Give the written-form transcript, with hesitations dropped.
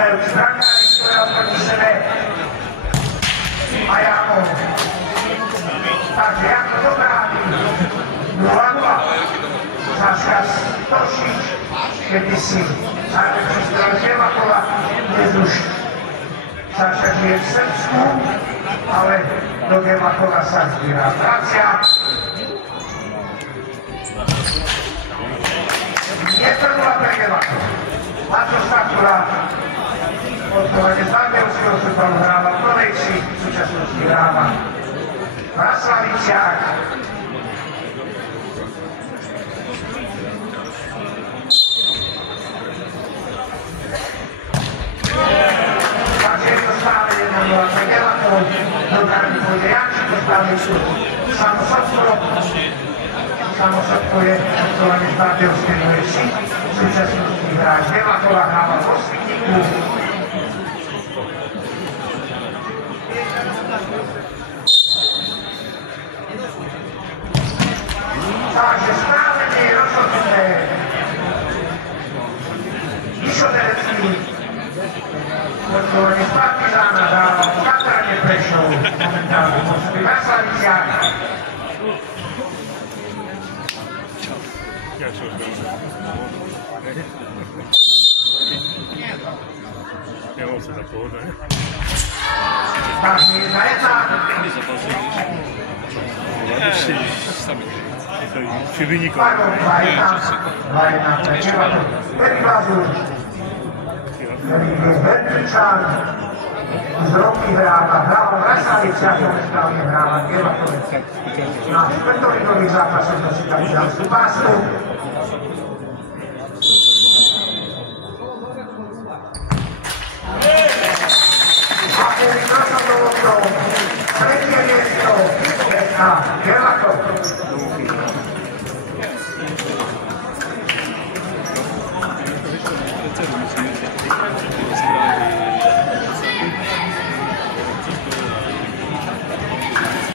začínajú brankári, ktoré proti sebe. A Jano. Takže Jano dobráni. 0-2. Saška Tošič, kedysi najlepší strelec Gemakova, dnes už Saša žije v Srbsku, ale do Gemakova sa zbýra vracia. Je to 0 pre Gemakova. Maťo Sakura, odpovede z Vangelského súpravu hráva v Konejci, v súčasnosti hráva v Raslaviciach. Takže je to stále 1-0 pre Gemakov, do brány pôjde Jančík, dostávajú sú Samo Sotko. Samo Sotko je odpovede z Vangelského UFC. V súčasnosti hráč Gemakova hráva v Osvitníku. Takže stále nie je rozhodnuté. Vyšoderecký odpovede z Partizána dáva v Katrane Prešov. Momentálne pôsobí v Raslaviciach. Nemohol sa zapovedať. Takže 1-1. Si vynikol. 2-1 pre Gemakov. Prvý Mazur, ktorý je Verničan, z roky hráva v Raslaviciach, momentálne hráva v Gemakove. Na štvrtoligových zápasoch sme si dali ďalšiu pásku. A Erik rozhodol okno.